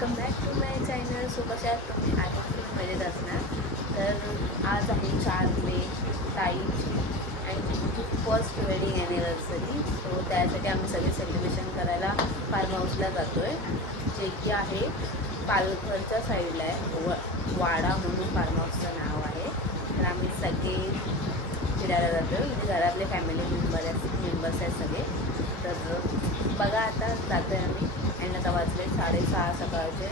Welcome back to my channel. So कशा आहात तुम्ही? आता खूप मजेत असणार. तर आज आहे 4 मे, ताईची आणि तिची फर्स्ट वेडिंग ॲनिव्हर्सरी. सो त्यासाठी आम्ही सगळे सेलिब्रेशन करायला फार्म हाऊसला जातो आहे, जे की आहे पालघरच्या साईडला आहे. वाडा म्हणून फार्म हाऊसचं नाव आहे. तर आम्ही सगळे फिरायला जातो आहे, म्हणजे घरातले फॅमिली मेंबर्स आहेत सगळे. तर बघा आता जातो आहे आम्ही. आणि आता वाजले 6:30 सकाळचे.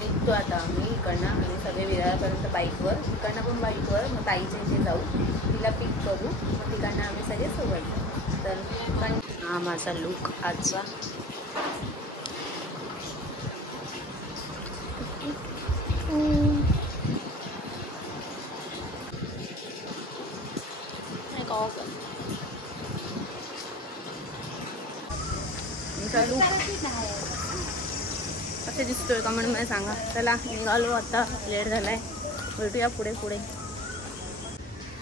निघतो आता आम्ही इकडनं आणि सगळे विरारपर्यंत बाईकवर, इकडनं पण बाईकवर. मग ताईच्या इथे जाऊ, तिला पिक करू, मग तिकडनं आम्ही सगळे सोबत जाऊ. तर पण हा माझा लुक आजचा. लुक असे दिसतोय कमेंटमध्ये सांगा. चला निघालो आता, लेट झालाय. भेटूया पुढे पुढे.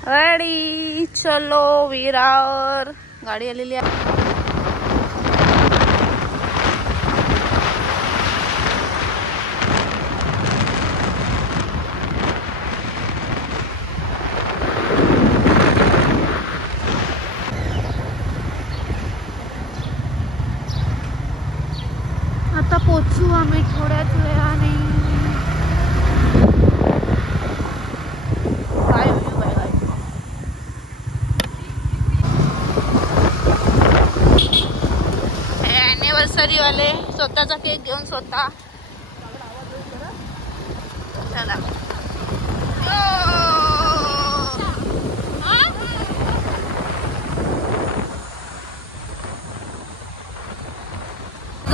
रेडी, चलो विरार. गाडी आलेली आहे. आता पोचू आम्ही थोड्याच वेळाने. काय व्ह्यू आहे गाईस. हे ॲनिव्हर्सरी वाले स्वतःचा केक घेऊन स्वतः. चला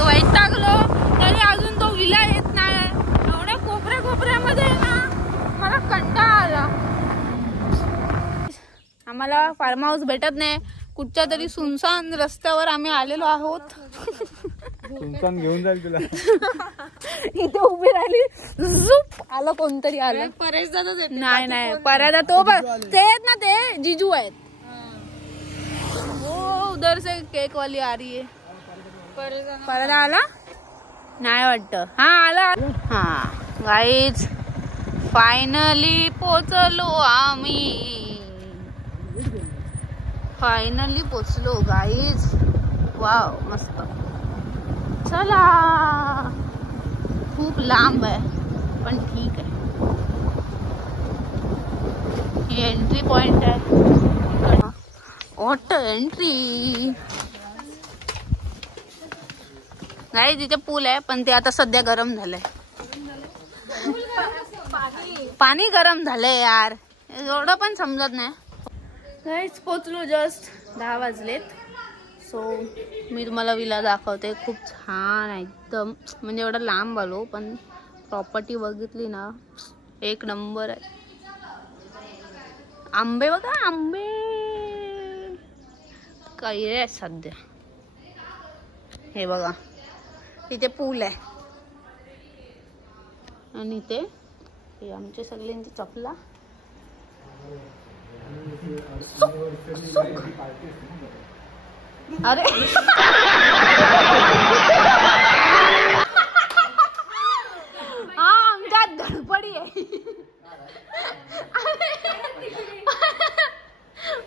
वैतागलो तरी अजून तो विला येत नाही. एवढ्या कोपऱ्यामध्ये ना मला कंटाळा आला. आम्हाला फार्म हाऊस भेटत नाही. कुठच्या तरी सुनसान रस्त्यावर आम्ही आलेलो आहोत. सुनसान घेऊन जाईल तुला. इथे उभी राहिली, झुप आलं कोणतरी आलं. परेश दादाच येते. नाही परादा तो ते आहेत ना, ते जीजू आहेत. वो उधर से केक वाली आ रही है. परदा आला नाही वाटतं. हा आला. हा गाईज फायनली पोचलो आम्ही. फायनली पोचलो गाईज. वाव मस्त. चला खूप लांब आहे पण ठीक आहे. ही एंट्री पॉइंट आहे. Auto entry. नाही तिथे पूल आहे पण ते आता सध्या गरम झालंय. पाणी गरम झालंय यार, एवढं पण समजत नाही. गाईज पोचलो, जस्ट 10 वाजलेत. सो मी तुम्हाला विला दाखवते. खूप छान आहे एकदम. म्हणजे एवढं लांब आलो पण प्रॉपर्टी बघितली ना, एक नंबर आहे. आंबे बघा, आंबे काही आहे सध्या. हे बघा तिथे पूल आहे आणि ते आमच्या सगळ्यांची चपला. अरे हा आमच्यात धडपडी आहे.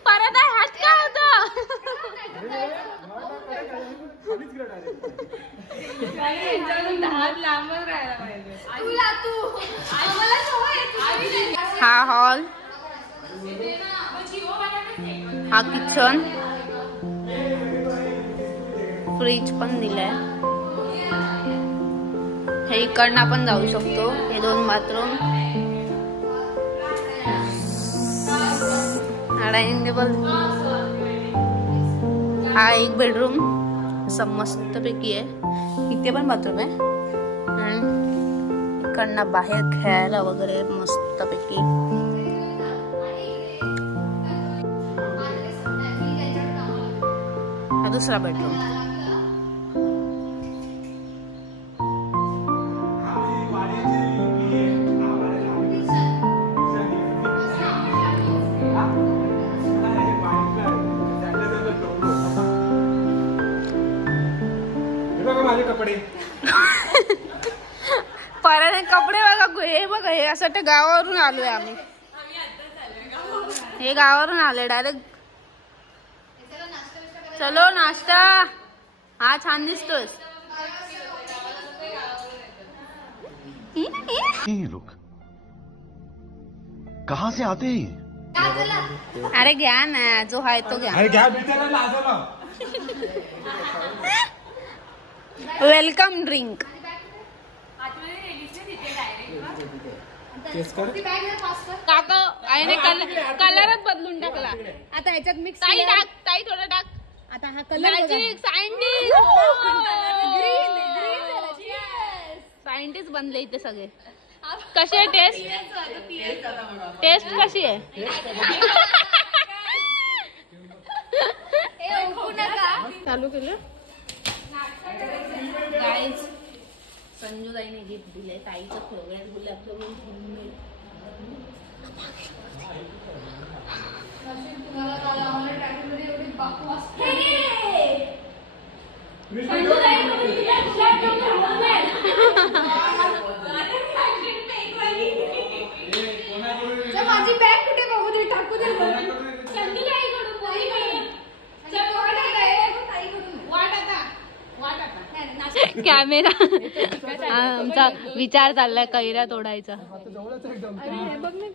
परत हात का होता. हा हॉल, हा किचन, फ्रीज पण दिलाय. हे इकडनं आपण जाऊ शकतो. हे 2 बाथरूम, डायनिंग टेबल, हा 1 बेडरूम असं मस्त पैकी आहे. इथे पण बाथरूम आहे आणि इकडनं बाहेर खेळायला वगैरे मस्त पैकी. हा 2रा बेडरूम. माझे कपडे पराने कपडे बघा, हे बघा, हे असं वाटतं गावावरून आलोय आम्ही. हे गावावरून आलोय डायरेक्ट. चलो नाश्ता. हा छान दिसतोय. ये लोग कहाँ से आते हैं? अरे घ्या ना, जो आहे तो घ्या. अरे घ्या बिचारायला लाजवलं. Welcome drink. काका आईने कलरच बदलून टाकला. आता ह्याच्यात मिक्स ताई टाक, ताई थोडं टाक. आता हा कलर मॅजिक सायंटिस्ट बनले इथे सगळे. कशी आहे टेस्ट? टेस्ट कशी आहे? चालू केलं. गाईज संजूताईने गिफ्ट दिले. ताईचं फेवरेट गुलाबजामुन. माझी बॅग कुठे बघू दे, टाकू दे. कॅमेरा. आमचा विचार चाललाय कैऱ्या तोडायचा.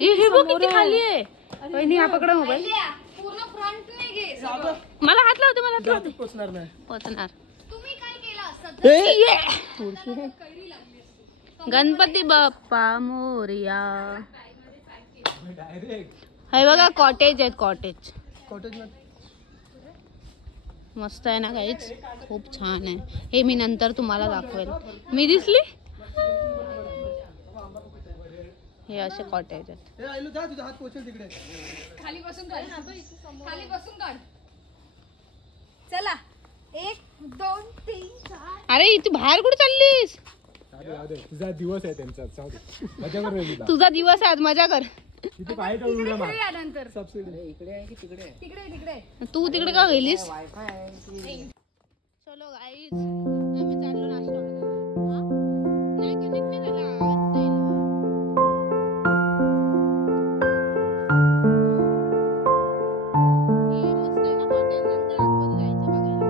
हे बघ किती खाली आहे. पहिली हा पकडा मोबाईल. पूर्ण फ्रंट नाही घे. मला हात लावते, मला हात लावते. पोचणार नाही. पोचणार. तुम्ही काय केलं असतं? गणपती बाप्पा मोरया. डायरेक्ट हे बघा कॉटेज आहेत. कॉटेज कॉटेज मस्त आहे ना काहीच. खूप छान आहे. हे मी नंतर तुम्हाला दाखवेल. मी दिसली. हे असे कॉटेज आहेत. तुझा हात पोचेल तिकडे. खाली बसून काढ. खाली बसून काढ. चला 1 2 3 4. अरे इथे बाहेर कुठे चाललीस? तुझा दिवस आहे त्यांचा. मजा कर रे तुला. तुझा दिवस आहे आज, मजा कर. किती पाय टळून मार. नंतर सबसिडी तिकडे तू तिकडे का गेलीस? चलो गाईज आम्ही चाललो नाश्ता करायला. नाही कनेक्ट नाही झाला. हे मस्त आहे ना कॉटेज. नंतर आतमध्ये जायचं बघायला.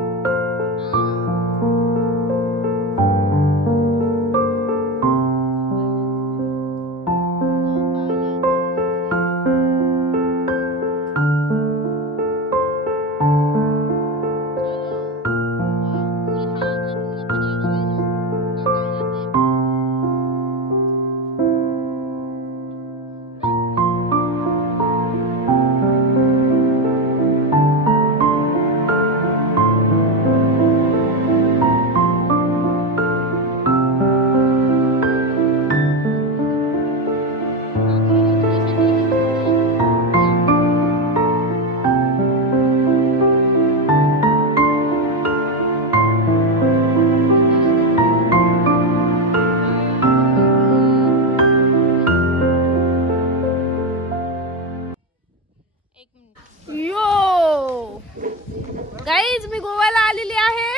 गाईज मी गोव्याला आलेली आहे.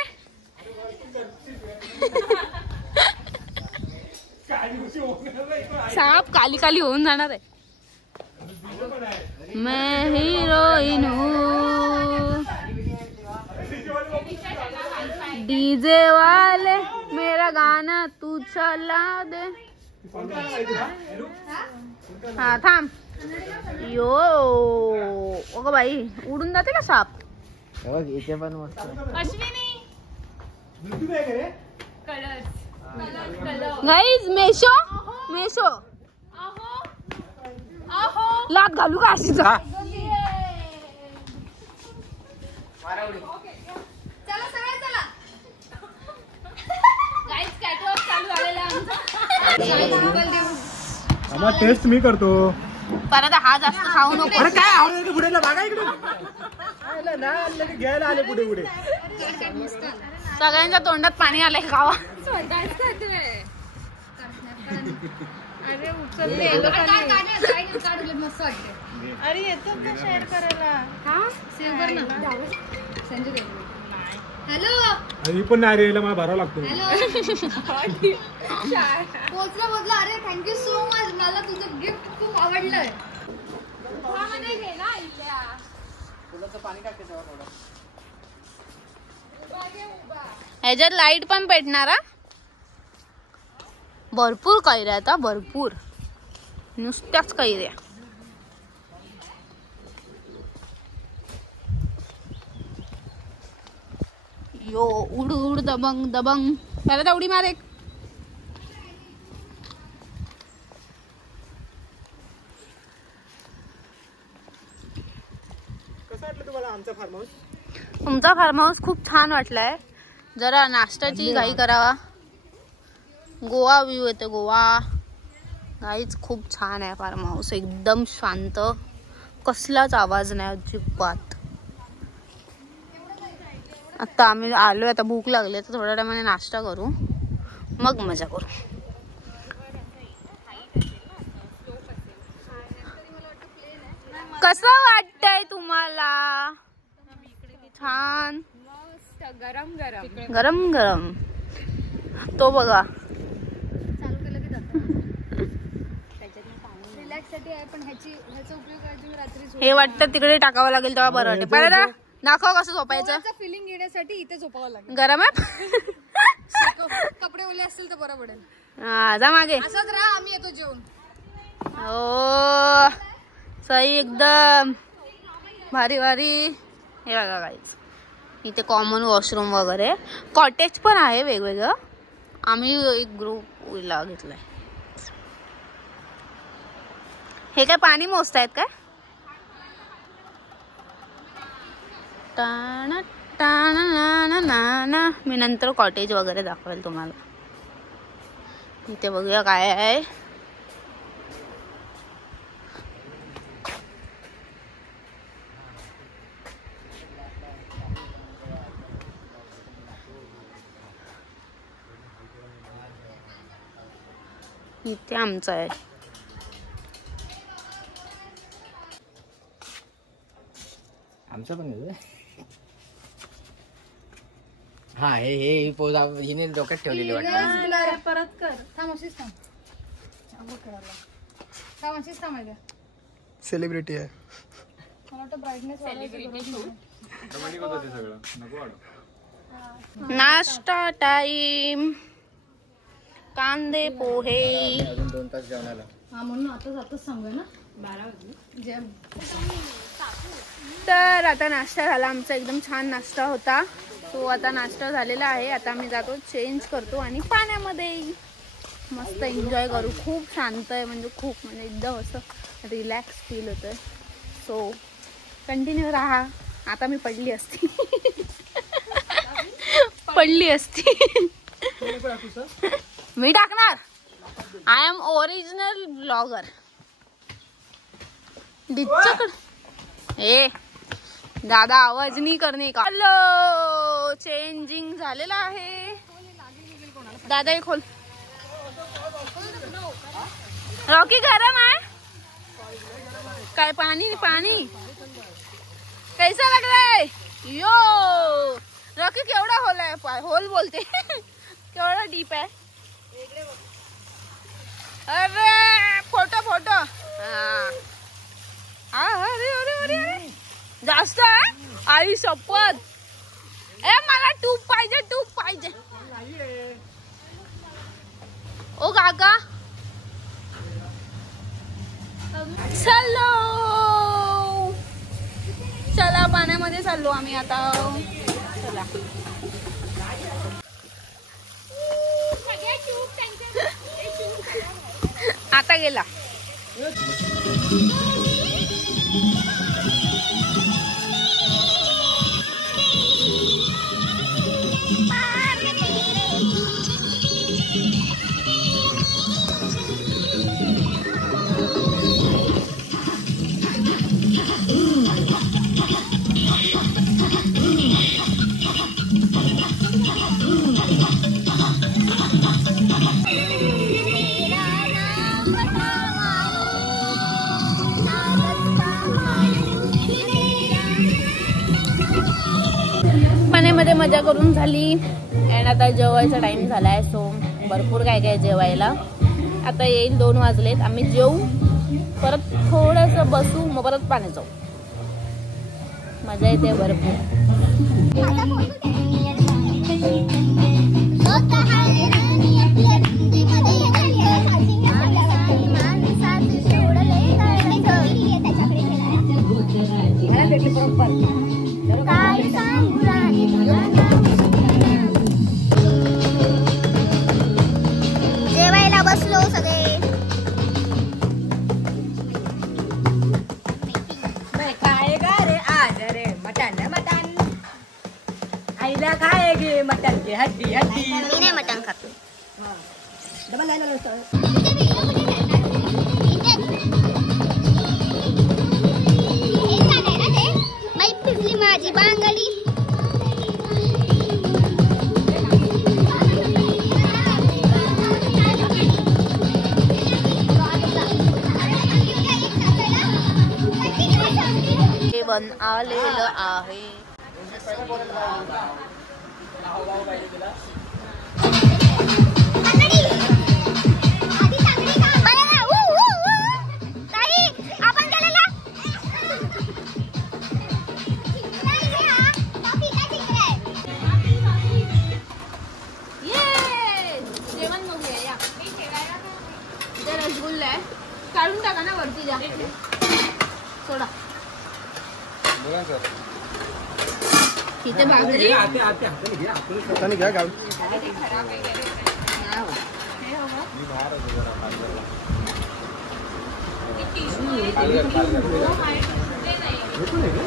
साप काली काली होऊन जाणार आहे. मैं हीरोइन हूँ. डीजे वाले मेरा गाना तू चला दे. हा थांब. यो अगं बाई उडून जाते का साप? इथे पण मस्त. गाईज मेशो मेशो लात घालू का अशी? चला सगळे चला. गाईज कॅटवॉक चालू झालेला आम्हा टेस्ट मी करतो. परत हा जास्त खाऊ नको. अरे काय आवडते पुढे बघा इकडे. घ्यायला आले पुढे पुढे. सगळ्यांच्या तोंडात पाणी आलंय. खावा. अरे उचलले मस्त वाटते. अरे येतो का शेअर करायला? हा सेव्ह कर ना. संजू हॅलो आणि पण नाही रे, मला भरावं लागतो. पोचला अरे थँक्यू सो मच. मला तुझं गिफ्ट खूप आवडलंय. ह्याच्यात लाईट पण पेटणार. भरपूर कैऱ्या आता, भरपूर नुसत्याच कैऱ्या. यो उड उड दबंग दबंग. त्याला तर उडी मार एक. कसं वाटलं तुम्हाला आमचा फार्म हाऊस? तुमचा फार्म हाऊस खूप छान वाटलाय. जरा नाश्त्याची घाई करावा. गोवा व्ह्यू येते, गोवा. गाईच खूप छान आहे फार्म हाऊस, एकदम शांत, कसलाच आवाज नाही अजिबात. आता आम्ही आलोय, आता भूक लागली, तर थोड्या टायमाने नाश्ता करू, मग मजा करू. कसं वाटतंय तुम्हाला? छान, गरम गरम गरम गरम. तो बघा चालू केलं की जातं. रिलॅक्स साठी आहे, पण ह्याचा उपयोग आहे तुम्ही रात्री हे वाटतं तिकडे टाकावं लागेल तेव्हा बरं वाटेल. पहिला दाखव कसं झोपायचं. फिलिंग घेण्यासाठी इथे झोपावं लागेल. गरम आहे. कपडे ओले असतील तर बरं पडेल. हा, जा मागे. असंच राहा, आम्ही येतो जेवण. ओ सही, एकदम भारी भारी. हे बघा गाईज, इथे कॉमन वॉशरूम वगैरे, कॉटेज पण आहे वेगवेगळं. आम्ही एक ग्रुप ला घेतलाय. हे काय पाणी मोजतायत काय? टाणा टाणा ना ना ना. मी नंतर कॉटेज वगैरे दाखवेल तुम्हाला. इथे बघूया काय आहे. इथे आमचं आहे. आमचं पण हा हे पोज हिने डोक्यात ठेवलेली वाटतं. परत कर. थांब अशीच थांब. थांब अशीच थांब. सेलिब्रिटी आहे. मला वाटतं ब्राईटनेस नाश्ता टाइम. कांदे पोहे. अजून 2 तास जेवणाला. हा, म्हणून आताच सांगूया ना 12 वाजले जेवण. तर आता नाश्ता झाला आमचा, एकदम छान नाश्ता होता. तो आता नाश्ता झालेला आहे. आता आम्ही जातो, चेंज करतो आणि पाण्यामध्ये मस्त एन्जॉय करू. खूप शांत आहे, म्हणजे खूप, म्हणजे एकदम असं रिलॅक्स फील होतंय. सो कंटिन्यू राहा. आता मी पडली असती. पडली असती. मी टाकणार. I am original blogger. ए दादा, आवाज नाही करणे का. हॅलो, चेंजिंग झालेला आहे. दादा हे खोल. रॉकी गरम आहे काय? पाणी पाणी कैसा लग रहा है? यो रॉकी केवढा होल आहे? होल बोलते. केवढा डीप आहे. अरे फोटो फोटो. अरे अरे अरे अरे जास्त आहे. आई शपथ. ए मला ट्यूब पाहिजे, ट्यूब पाहिजे. ओ काका चलो, चला पाण्यामध्ये चाललो आम्ही आता. चला आता गेला. मजा करून झाली अँड आता जेवायचा टाइम झालाय. सो भरपूर काय काय जेवायला. आता येईल 2 वाजलेत. आम्ही जेवू, परत थोडंसं बसू, मग परत पाणी जाऊ. मजा येते भरपूर. जेवायला बसलो सगळे. खाएगा रे आज रे मटन मटन आईला खाएगे मटन की हड्डी हड्डी. मी नाही मटण खात. डबल लाईन पिसली माझी बांगडी. जेवण आलेलं आहे. जेवण बघूया या. इथे रसगुल्ला आहे, काढून टाका ना वरती. जा सोडा. इथे भाकरी.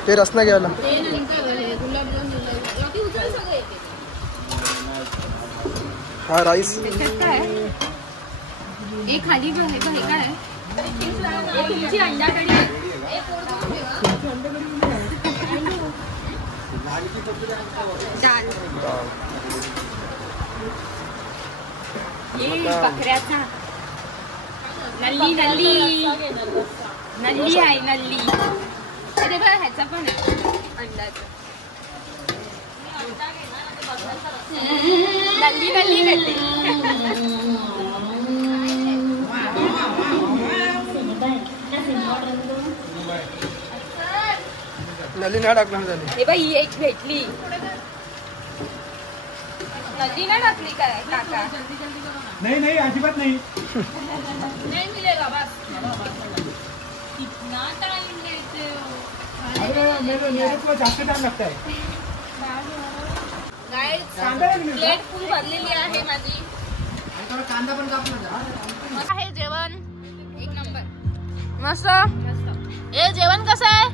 ते रसना घ्यायला. ते नंतर गुलाबजाम उचल सगळे. हा राईस. त्याच्यात काय एक खाली पण हे काय आहे? तुमची अंडा कढी आहे. एक ओरडून ठेवा. डाल. ये बकऱ्याचा नल्ली नल्ली नल्ली आहे नल्ली. अरे बघा ह्याचा पण आहे अंडाचा. नल्ली नल्ली नल्ली. नली नाही टाकणार झाली. हे बाई ही एक भेटली. नल्ली नाही टाकली काय काका? नाही नाही अजिबात नाही. नाही मिळेगा बस. कितना टाइम लेते हो. मेरे को जास्त टाइम लगता है. प्लेट फुल भरलेली आहे माझी. कांदा पण कापला आहे जेवण एक नंबर. मस्त. हे जेवण कसं आहे?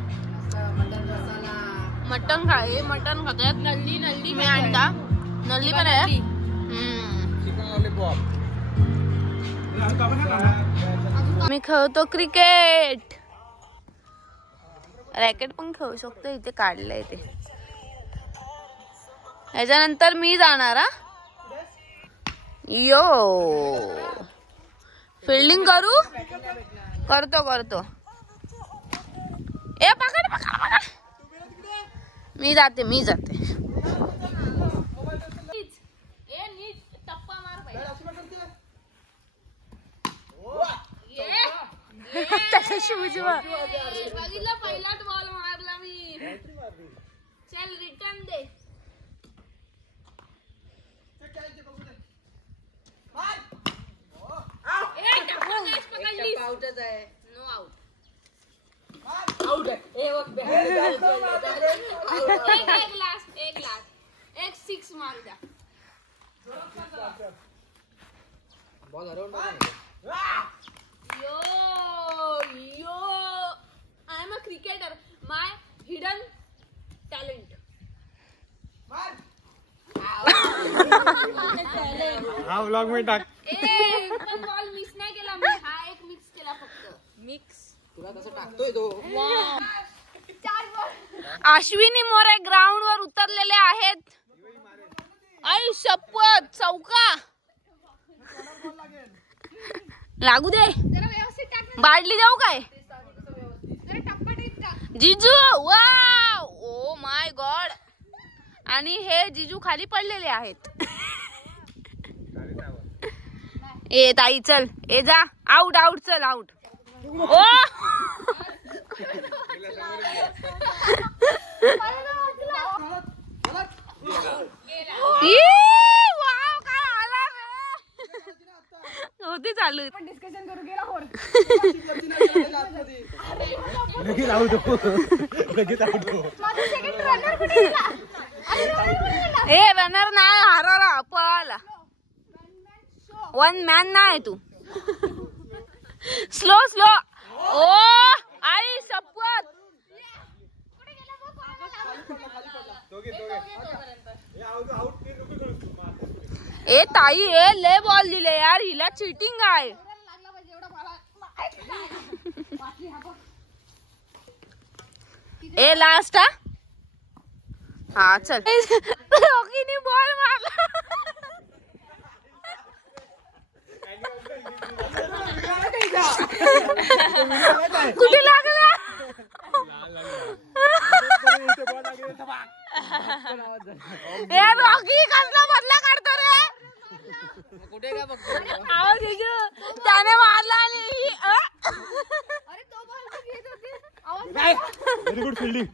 मटन हे मटन खातात. नल्ली नल्ली मी अंडा. नल्ली पण आहे. मी खेळतो क्रिकेट. रॅकेट पण खेळू शकतो. इथे काढलंय ते. याच्यानंतर मी जाणार. यो फिल्डिंग करू. करतो. ए पकड. मी जाते. टप्पा मार त्याच्या शूज बघितला. पहिलाच बॉल मारला मी. चल रिटर्न दे. आउटच आहे. No out. आउट आहे. एक लास्ट. एक 6 मार द्या. Yo I am a cricketer. My hidden talent. हा व्लॉग में टाक. पण बॉल मिस नाही केला मी. हा एक मिक्स केला फक्त. मिक्स तुला तसं टाकतोय तो. अश्विनी मोरे ग्राउंड वर उतरलेले आहेत. आई शपथ चौका लागू दे. बाडली जाऊ काय जीजू. Wow oh my God. आणि हे जिजू खाली पडलेले आहेत. ए ताई चल, ए जा, आउट आउट, चल आउट. ओ वाव, काय आला होती चालू. डिस्कशन करू गेला होर. लगेच आउट हो, लगेच आउट हो. माझा सेकंड रनर कुठे गेला? अरे runner कुठे गेला? ए रनर नाही, हरवला पळाला. वन मॅन नाही तू. Slow slow. ओ आई शपथ. कुठे गेला बघ, कोणाला ए ताई, ए ले बॉल दिले यार, हिला चिटिंग आहे. लागला पाहिजे एवढा मला. बाकी हा बघ. ए लास्ट हा चल. रॉकीने बॉल मारला. कुठे लागला? ए रॉकी कसला बदला काढतो रे? कुठे काय बघतो? आवाज येतो. त्याने मारला आणि अरे तो बॉल पण घेत होते. आवाज व्हेरी गुड फिल्डिंग.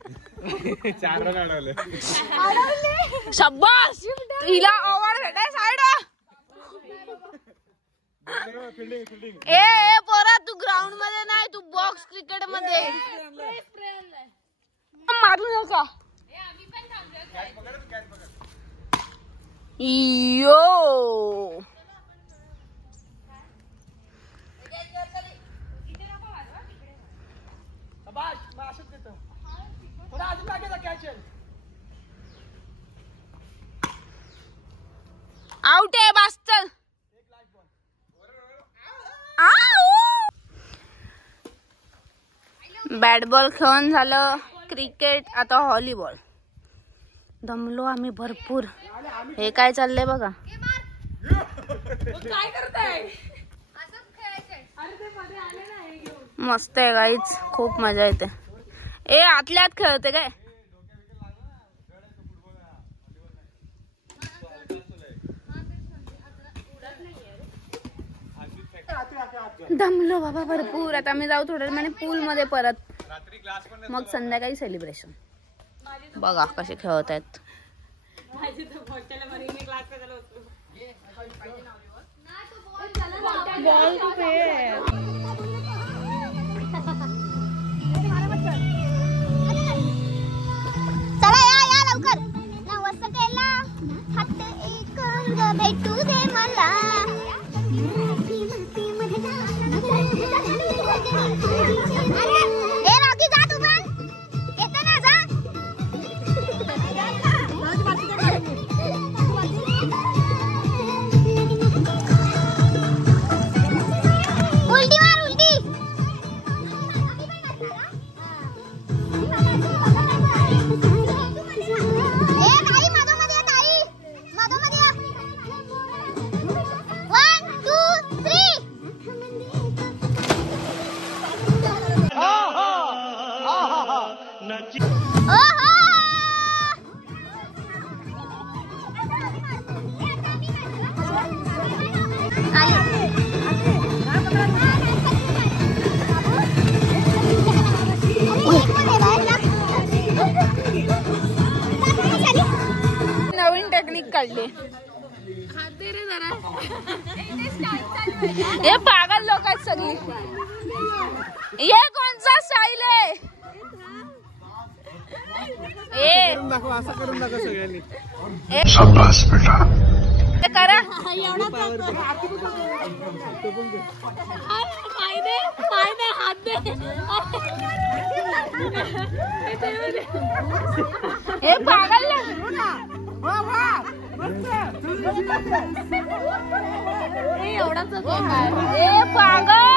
4 रन अडवले. अडवले. शाबास. हिला ओव्हर भेटाय साइड. Fielding fielding. ए पोरा, तू ग्राउंड मध्ये नाही, तू बॉक्स क्रिकेट मध्ये. मारू नका. यो आउट आहे, बस चल. बॅट बॉल खेळून झालं, क्रिकेट, आता व्हॉलीबॉल. दमलो आम्ही भरपूर. हे काय चाललंय बघा. काय करताय? असंच खेळायचंय. अरे ते मध्ये आले नाही घेऊन. मस्त आहे गाईच, खूप मजा येते. ए आतल्या आत खेळते काय? दमलो बाबा भरपूर. आता आम्ही जाऊ थोड्या वेळाने पूल मध्ये परत, मग संध्याकाळी सेलिब्रेशन. बघा कसे खेळत आहेत. चला या लवकर. नवसतेला हात एक भेटू दे मला. ए रॉकी जा तू पण. येते ना जा. उलटी मार उलटी. ए ताई मधोमध्ये ताई मधोमध्ये. 1 2 3. नवीन टेक्निक काढली. हे पागल लोक आहेत सगळी. हे कोणचा स्टाईल आहे? ए दाखवा, असं करून दाखवा सगळ्यांनी. शाबाश बेटा. हे करा. हे पागल हे पागल.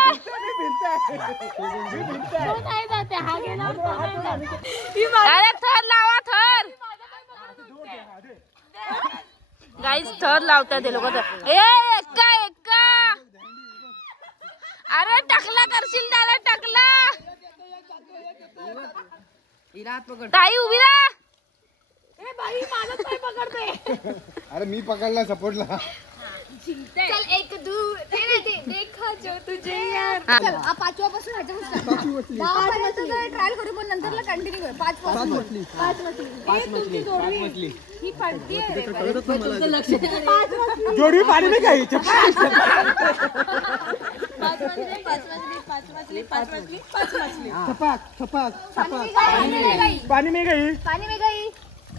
अरे थर लावा, थर. गाईज थर लावतात ते लोक. एका एका. अरे टाकला करशील त्याला, टाकला. ताई उभी राहा. अरे मी पकडला सपोर्टला. चल एक दू देखा जो तुझे यार. चल पाचवा पासून ट्रायल करू पण नंतर कंटिन्यू करू. पाच मछली ही पडती आहे. जोडवी पाणी नाही काही.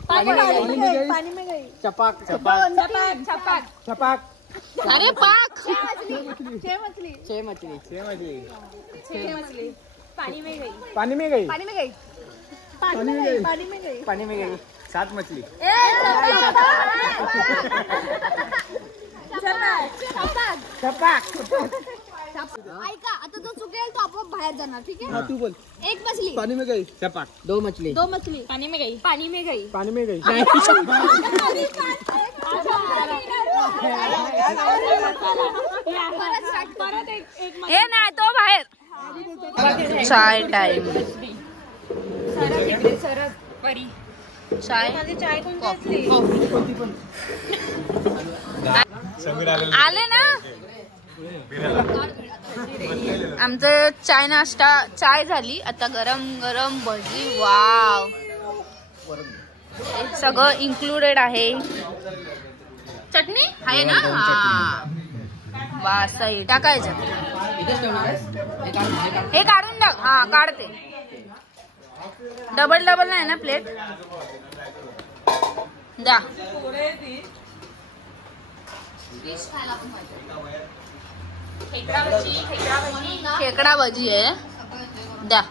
पानी में गई. चपाक छपाक. अरे पाक. छे मछली पानी में गई. पानी में गई. पानी में गई. 7 मछली. ऐका आता जो चुकेल तो आपोआप बाहेर जाणार. ठीक आहे. तू बोल. एक मछली. पानी में गई. छपाक. 2 मछली. पानी में गई. पानी में गई. हे नाही तो बाहेर. चाय टाइम. चाय कॉफी. आले ना आमचं चाय नाश्ता. चाय झाली आता. गरम गरम भजी. वाव सगळं इन्क्लुडेड आहे. चटणी आहे ना. हा वास टाकायचं. हे काढून टाक. हा काढते. डबल नाही ना प्लेट. द्या. खेकडा भजी आहे. द्या.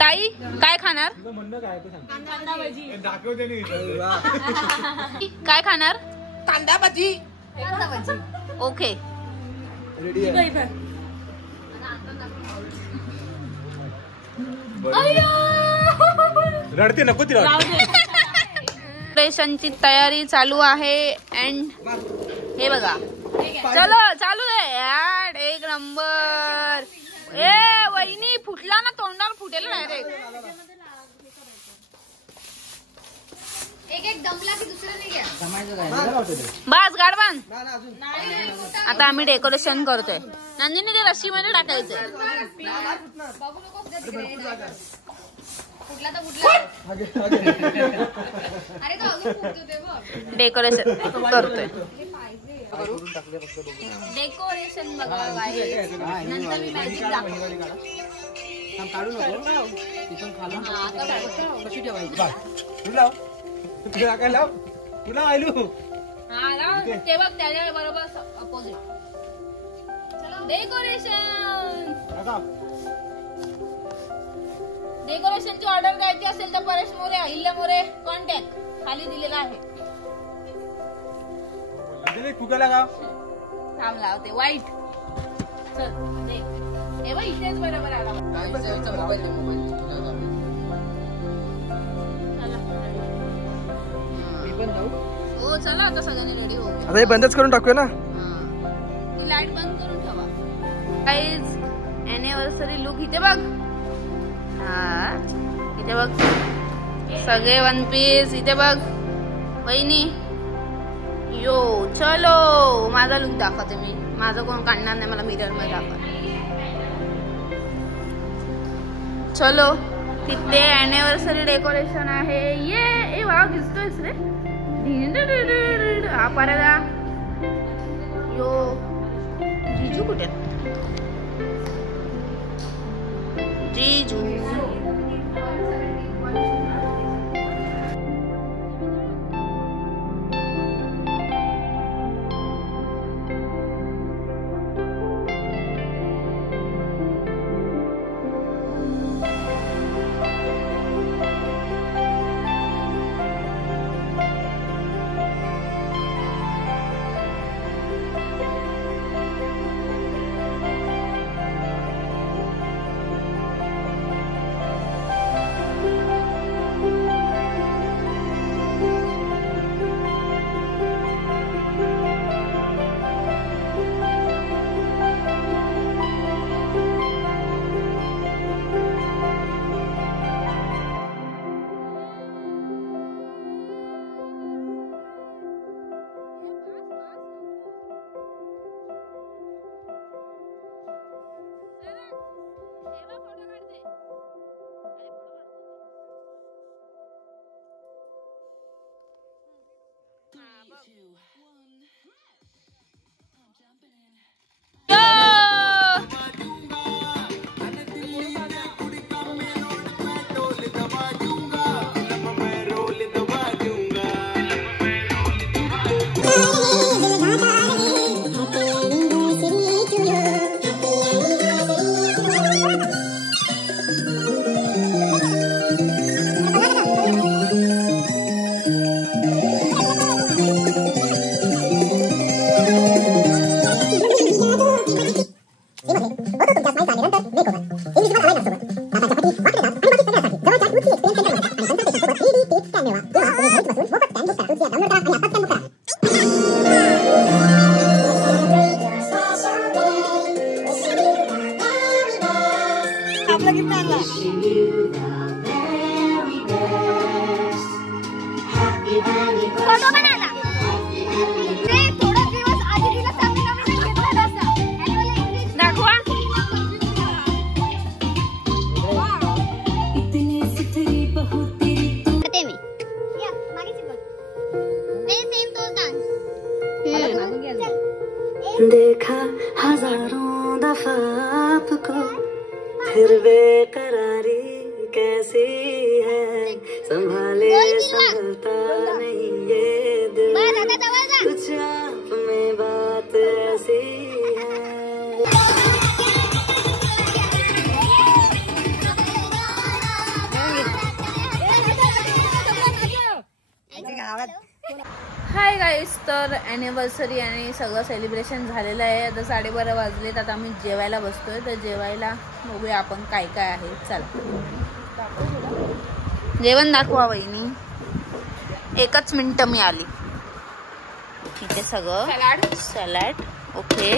ताई काय खाणार. काय खाणार. कांदा भाजी. ओके. रडते नको ती. ऑपरेशनची तयारी चालू आहे. एंड हे बघा. चलो चालू आहे यार. एक नंबर. ए वहिनी फुटला ना. तोंडावर फुटेल डायरेक्ट. एक दमला की दुसरं नाही घ्या. बस गाडवान. आता आम्ही डेकोरेशन करतोय. नंदिनी ते रस्सी मध्ये टाकायचंय. बघू नकोस फुटला तर फुटला. अरे तो अजून फुटतो ते बघ. डेकोरेशन करतोय. डेकोरेशन बघा. नंतर मी मॅजिक दाखवते. काढू नको. तिथून खाली कशी ठेवायची. पुन्हा आलू. ते बघ त्याच्या बरोबर अपोजिट. डेकोरेशनची ऑर्डर द्यायची असेल तर परेश मोरे, अहिल्या मोरे कॉन्टॅक्ट खाली दिलेला आहे. फुगाला गाव. थांब लावते. वाईट. चल हे बघ इथेच बरोबर आला. हो चला आता सगळ्यांनी रेडी हो. आता हे बंदच करून टाकूया ना. ती लाईट बंद करून ठेवा. गाईज एनिव्हर्सरी लुक इथे बघ. हा इथे बघ. सगळे वन पीस. इथे बघ वहिनी. यो चलो. माझा लुक दाखवते मी. माझं कोण काढणार नाही. मला मिरर मध्ये दाखवा. चलो. तिथे एनिव्हर्सरी डेकोरेशन आहे. ये वाव दिसतोयस रे. हा परदा. यो जीजू कुठे. जीजू फोटो बनाना ते थोडा दिवस आधी तिला सांगितलं मी घेतलं असं दाखवा करते मी या मागेची बघ ते सेम तोच डान्स देखा हजारों दफा आपको फिर बेकरारी कैसी है संभाले संभलता नहीं ये दिल कुछ आप में बात ऐसी है हाय गाईस, तर ॲनिव्हर्सरी आणि सगळं सेलिब्रेशन झालेलं आहे. आता 12:30 वाजलेत. आता आम्ही जेवायला बसतोय. तर जेवायला बघूया आपण काय काय आहे. चला जेवण दाखवा वहिनी. 1च मिनिटं मी आली. इथे सगळं salad okay.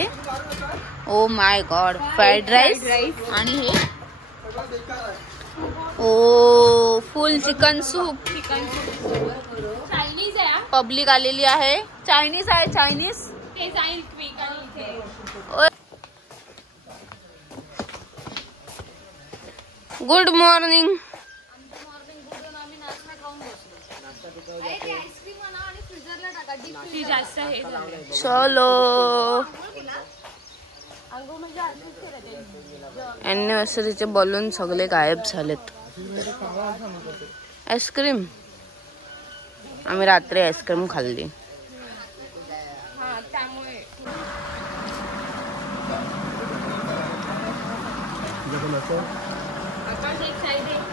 Oh my God, fried rice आणि हे ओ फुल चिकन सूप. चायनीज आहे पब्लिक आलेली आहे. चायनीज आहे. चायनीज ते जाईल क्विक आणि इथे गुड मॉर्निंग. ती जास्त हे चलो ॲनिव्हर्सरीचे बलून सगळे गायब झालेत. आईस्क्रीम आम्ही रात्री आईस्क्रीम खाल्ली. हा त्यामुळे आकाश एक साईड आहे.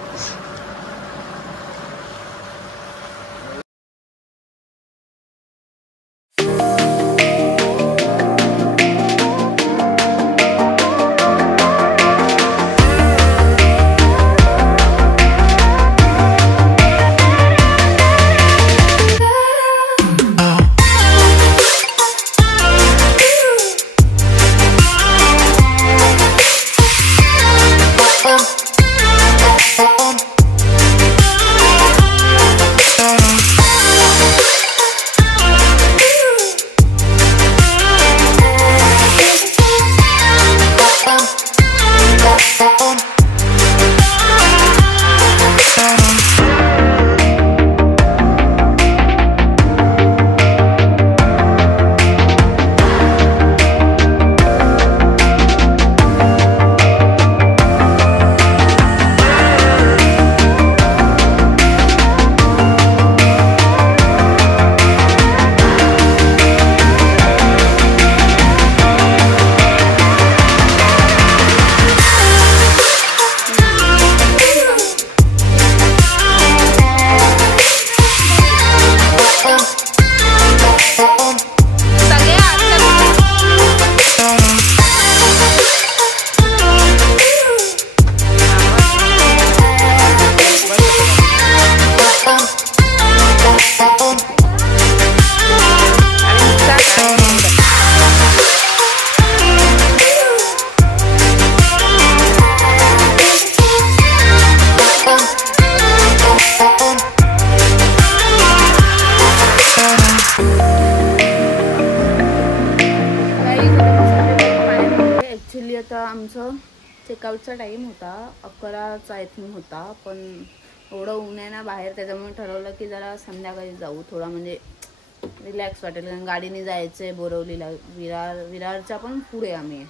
आमचं चेकआउटचा टाईम होता 11चा आय थिंक होता, पण एवढं ऊन आहे ना बाहेर, त्याच्यामुळे ठरवलं की जरा संध्याकाळी जाऊ. थोडा म्हणजे रिलॅक्स वाटेल, कारण गाडीने जायचं आहे बोरवलीला, विरारच्या पण पुढे आम्ही आहे.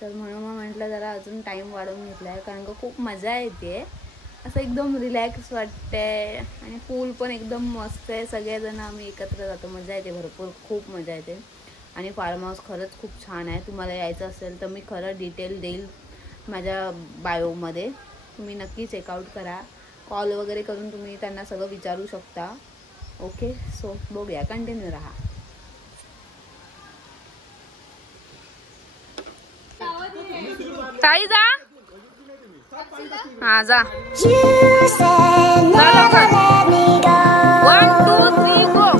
तर म्हणून मग म्हटलं जरा अजून टाईम वाढवून घेतला आहे, कारण का खूप मजा येते, असं एकदम रिलॅक्स वाटतंय आणि पूल पण एकदम मस्त आहे. सगळेजण आम्ही एकत्र जातो, मजा येते भरपूर, खूप मजा येते. आणि फार्म हाऊस खरंच खूप छान आहे. तुम्हाला यायचं असेल तर मी खरं डिटेल देईल माझ्या बायोमध्ये, तुम्ही नक्की चेकआउट करा. कॉल वगैरे करून तुम्ही त्यांना सगळं विचारू शकता. ओके, सो बघूया, कंटिन्यू राहा. ताई जा, हा जा. 1 2 3 गो.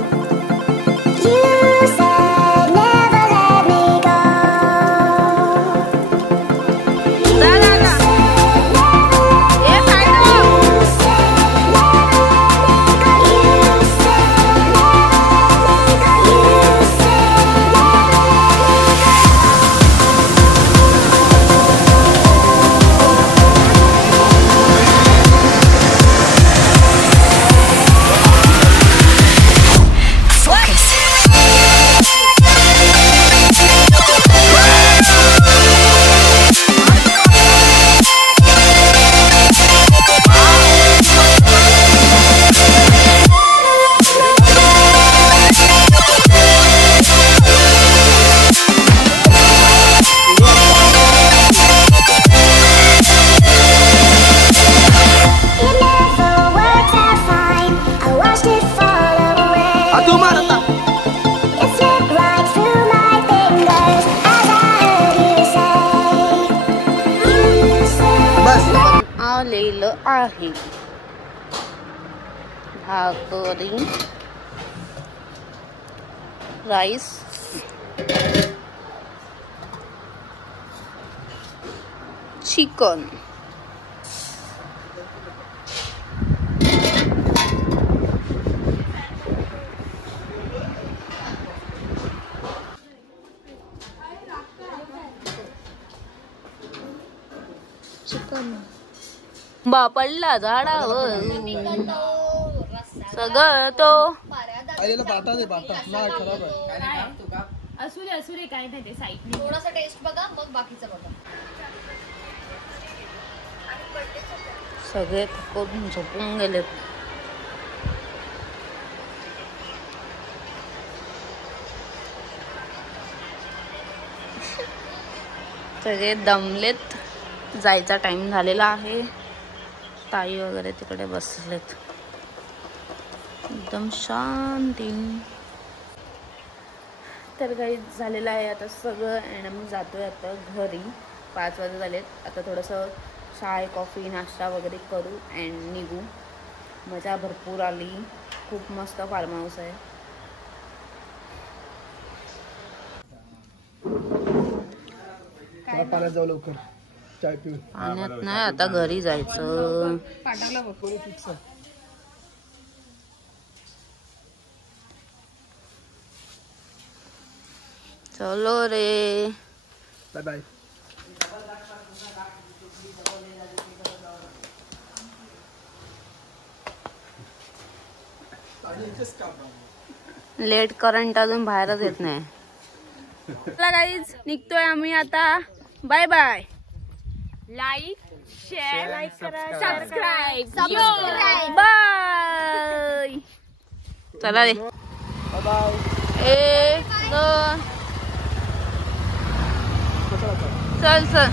आलेलं आहे भाकरी, राईस, चिकन, बापडला झाडावर सगळं तो असू दे काय नाही ते साईड. थोडासा टेस्ट बघा, मग बाकीचं बघा. सगळे थकून झोपून गेलेत. सगळे दमलेत, जायचा टाइम झालेला आहे. ताई वगैरे तिकडे बसलेत एकदम शांती. तर काही झालेलं आहे आता सगळं, आणि आम्ही जातोय आता घरी. 5 वाजता झालेत. आता थोडंसं चाय कॉफी नाश्ता वगैरे करू अँड निघू. मजा भरपूर आली, खूप मस्त फार्म हाऊस आहे. पाण्यात जाऊ लवकर, चाय पिऊ. पाण्यात नाही, आता घरी जायचं. चलो रे, बाय बाय. लेट करंट अजून बाहेरच येत नाही. चला गाईज, निघतोय आम्ही आता. Bye bye. Like share subscribe. Bye. चला रे, 1 2 चल चल.